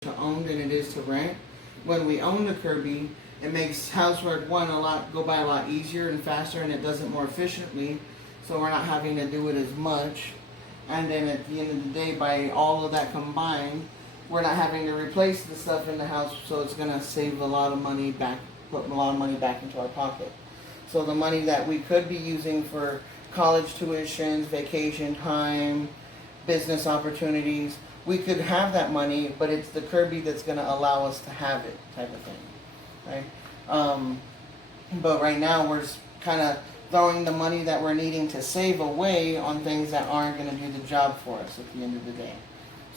to own than it is to rent. When we own the Kirby, it makes housework go by a lot easier and faster, and it does it more efficiently. So we're not having to do it as much. And then at the end of the day, by all of that combined, we're not having to replace the stuff in the house. So it's gonna save a lot of money back, put a lot of money back into our pocket. So the money that we could be using for college tuitions, vacation time, business opportunities, we could have that money, but it's the Kirby that's going to allow us to have it, type of thing, right? But right now we're kind of throwing the money that we're needing to save away on things that aren't going to do the job for us at the end of the day.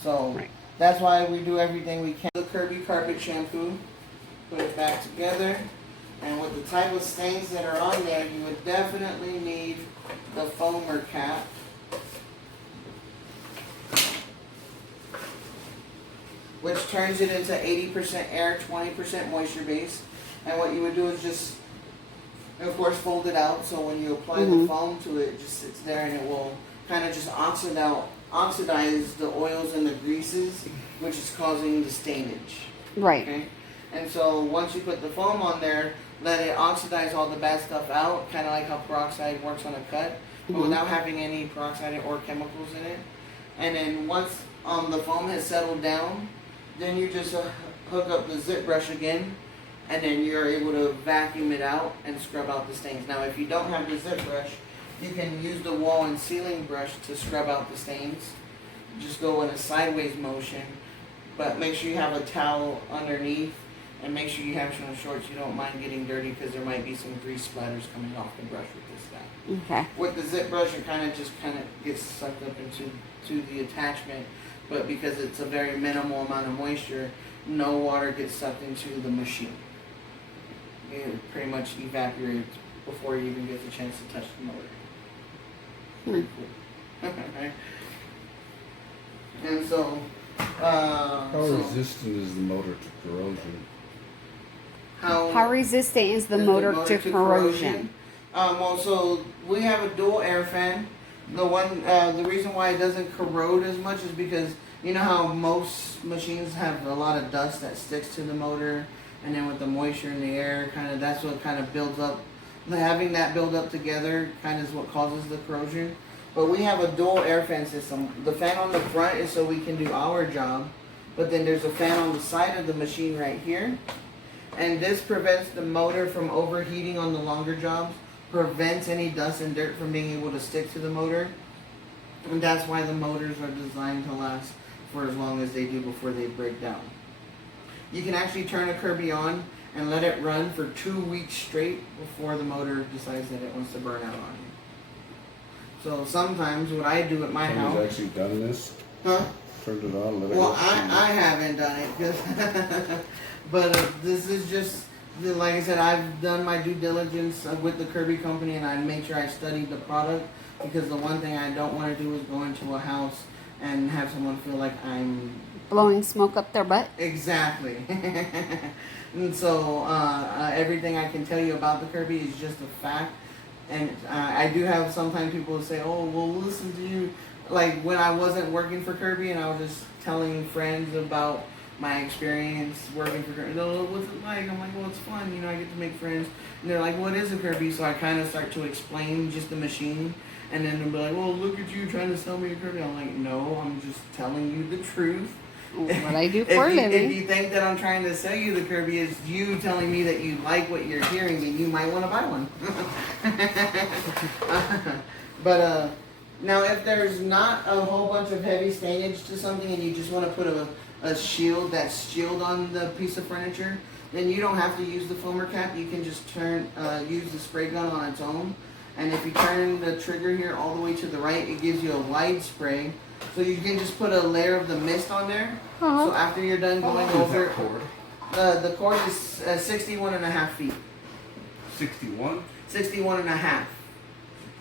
So that's why we do everything we can. The Kirby carpet shampoo, put it back together, and with the type of stains that are on there, you would definitely need the foamer cap. Which turns it into 80% air, 20% moisture base. And what you would do is just, of course, fold it out. So when you apply the foam to it, it just sits there and it will kind of just oxidize the oils and the greases, which is causing the stainage. Right. Okay? And so once you put the foam on there, let it oxidize all the bad stuff out, kind of like how peroxide works on a cut, but without having any peroxide or chemicals in it. And then once the foam has settled down, then you just hook up the zip brush again, and then you're able to vacuum it out and scrub out the stains. Now, if you don't have the zip brush, you can use the wall and ceiling brush to scrub out the stains. Just go in a sideways motion, but make sure you have a towel underneath, and make sure you have some shorts. You don't mind getting dirty because there might be some grease splatters coming off the brush with this guy. Okay. With the zip brush, it kind of gets sucked up into the attachment. But because it's a very minimal amount of moisture, no water gets sucked into the machine. It pretty much evaporates before you even get the chance to touch the motor. Pretty cool. And so, how resistant is the motor to corrosion? How resistant is the motor to corrosion? Well, so we have a dual air fan. The reason why it doesn't corrode as much is because you know how most machines have a lot of dust that sticks to the motor, and then with the moisture in the air, that's what kind of builds up. Having that build up together kind of is what causes the corrosion. But we have a dual air fan system. The fan on the front is so we can do our job, but then there's a fan on the side of the machine right here, and this prevents the motor from overheating on the longer jobs. Prevents any dust and dirt from being able to stick to the motor, and that's why the motors are designed to last for as long as they do before they break down. You can actually turn a Kirby on and let it run for 2 weeks straight before the motor decides that it wants to burn out on you. So sometimes what I do at my house... Someone's actually done this? Huh? Turned it on, let it Well, I haven't done it, but this is just... Like I said, I've done my due diligence with the Kirby company, and I make sure I studied the product, because the one thing I don't want to do is go into a house and have someone feel like I'm blowing smoke up their butt. Exactly. And so everything I can tell you about the Kirby is just a fact. And I do have sometimes people say, "Oh, well, listen to you." Like when I wasn't working for Kirby, and I was just telling friends about my experience working for Kirby. "Oh, what's it like?" I'm like, "Well, it's fun. You know, I get to make friends." And they're like, "What is a Kirby?" So I kind of start to explain just the machine. And then they'll be like, "Well, look at you trying to sell me a Kirby." I'm like, "No, I'm just telling you the truth." What I do for a living. If you think that I'm trying to sell you the Kirby is you telling me that you like what you're hearing, then you might want to buy one. But now if there's not a whole bunch of heavy stainage to something and you just want to put a shield that's sealed on the piece of furniture, then you don't have to use the foamer cap. You can just use the spray gun on its own. And if you turn the trigger here all the way to the right, it gives you a wide spray. So you can just put a layer of the mist on there. So after you're done going over, the cord is 61 and a half feet. 61? 61 and a half.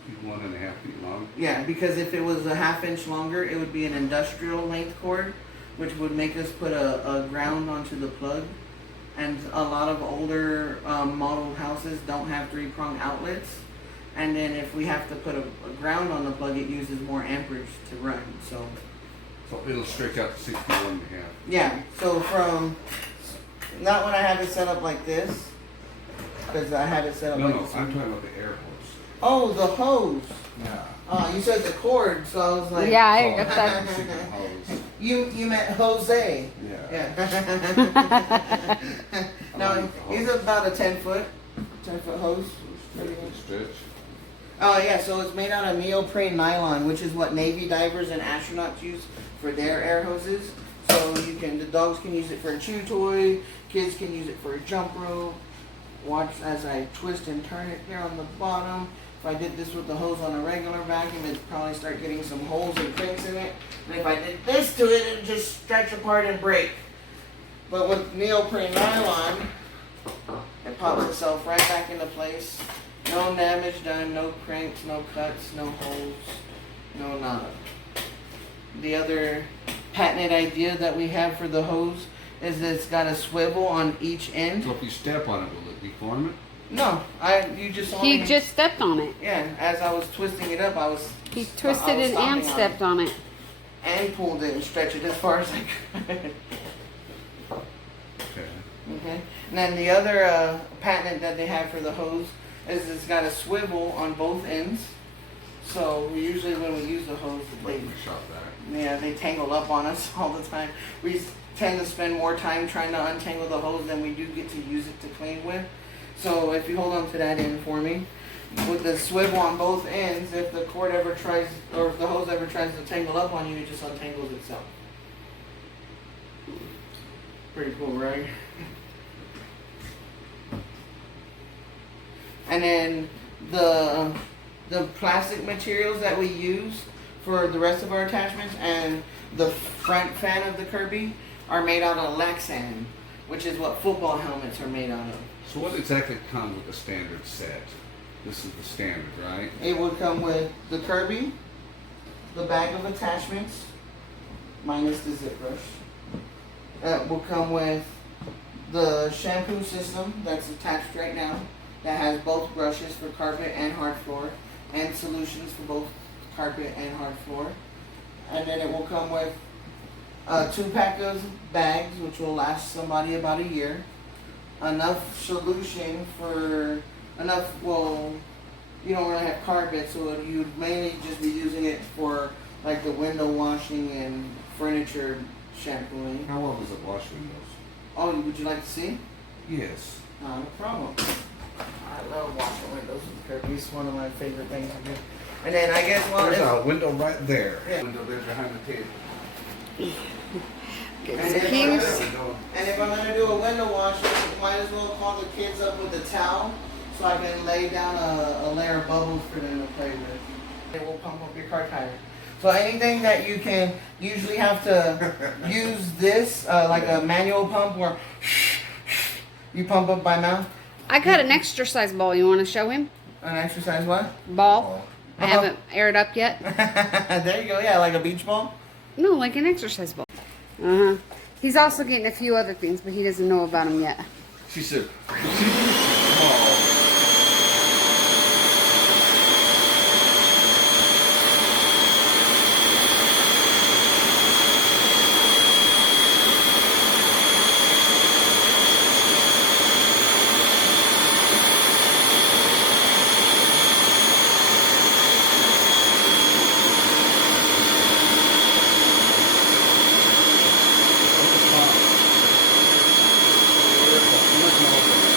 61 and a half feet long? Yeah, because if it was a half inch longer, it would be an industrial length cord, which would make us put a ground onto the plug. And a lot of older model houses don't have 3-prong outlets. And then if we have to put a ground on the plug, it uses more amperage to run. So So it'll stretch out to 61 and a half. Yeah, so from, not when I have it set up like this, because I had it set up No, like no, this. I'm talking about the air hose. Oh, the hose. Yeah. Oh, you said the cord, so I was like. Yeah, I So, got that. I'm thinking hose. You meant Jose. Yeah. Yeah. No, I like the he's hose. about a 10-foot hose. Stretch. Oh yeah, so it's made out of neoprene nylon, which is what Navy divers and astronauts use for their air hoses. So the dogs can use it for a chew toy, kids can use it for a jump rope. Watch as I twist and turn it here on the bottom. If I did this with the hose on a regular vacuum, it'd probably start getting some holes and crinks in it. And if I did this to it, it'd just stretch apart and break. But with neoprene nylon, it pops itself right back into place. No damage done, no cranks, no cuts, no holes, no nada. The other patented idea that we have for the hose is that it's got a swivel on each end. So if you step on it, will it deform it? No, you just He only, just stepped on it. yeah. As I was twisting it up, He twisted it and stepped on it. and pulled it and stretched it as far as I could. Okay. Okay. And then the other patent that they have for the hose is it's got a swivel on both ends. So usually when we use the hose, Like my shop vac. yeah, they tangle up on us all the time. We tend to spend more time trying to untangle the hose than we do get to use it to clean with. So if you hold on to that end for me, with the swivel on both ends, if the cord ever tries, or if the hose ever tries to tangle up on you, it just untangles itself. Pretty cool, right? And then the plastic materials that we use for the rest of our attachments and the front fan of the Kirby are made out of Lexan, which is what football helmets are made out of. So what exactly comes with the standard set? This is the standard, right? It would come with the Kirby, the bag of attachments, minus the zip brush. It will come with the shampoo system that's attached right now that has both brushes for carpet and hard floor and solutions for both carpet and hard floor. And then it will come with a 2-pack of bags, which will last somebody about a year. Enough solution for well, you don't really have carpet, so you'd mainly just be using it for like the window washing and furniture shampooing. How well does it wash windows? Oh, would you like to see? Yes. Not a problem. I love washing windows with Kirby. It's one of my favorite things to do. And then I guess There's a window right there. Yeah. Window there behind the table. Get And some if fingers. And if I'm gonna do a window wash, I might as well call the kids up with a towel so I can lay down a layer of bubbles for them to play with. It will pump up your car tire. So anything that you can usually have to use this like a manual pump where you pump up by mouth. I got an exercise ball. You want to show him? An exercise what? Ball. I haven't aired up yet. There you go. Yeah, like a beach ball. No, like an exercise ball. Uh-huh. He's also getting a few other things, but he doesn't know about them yet. She said, oh. How much more?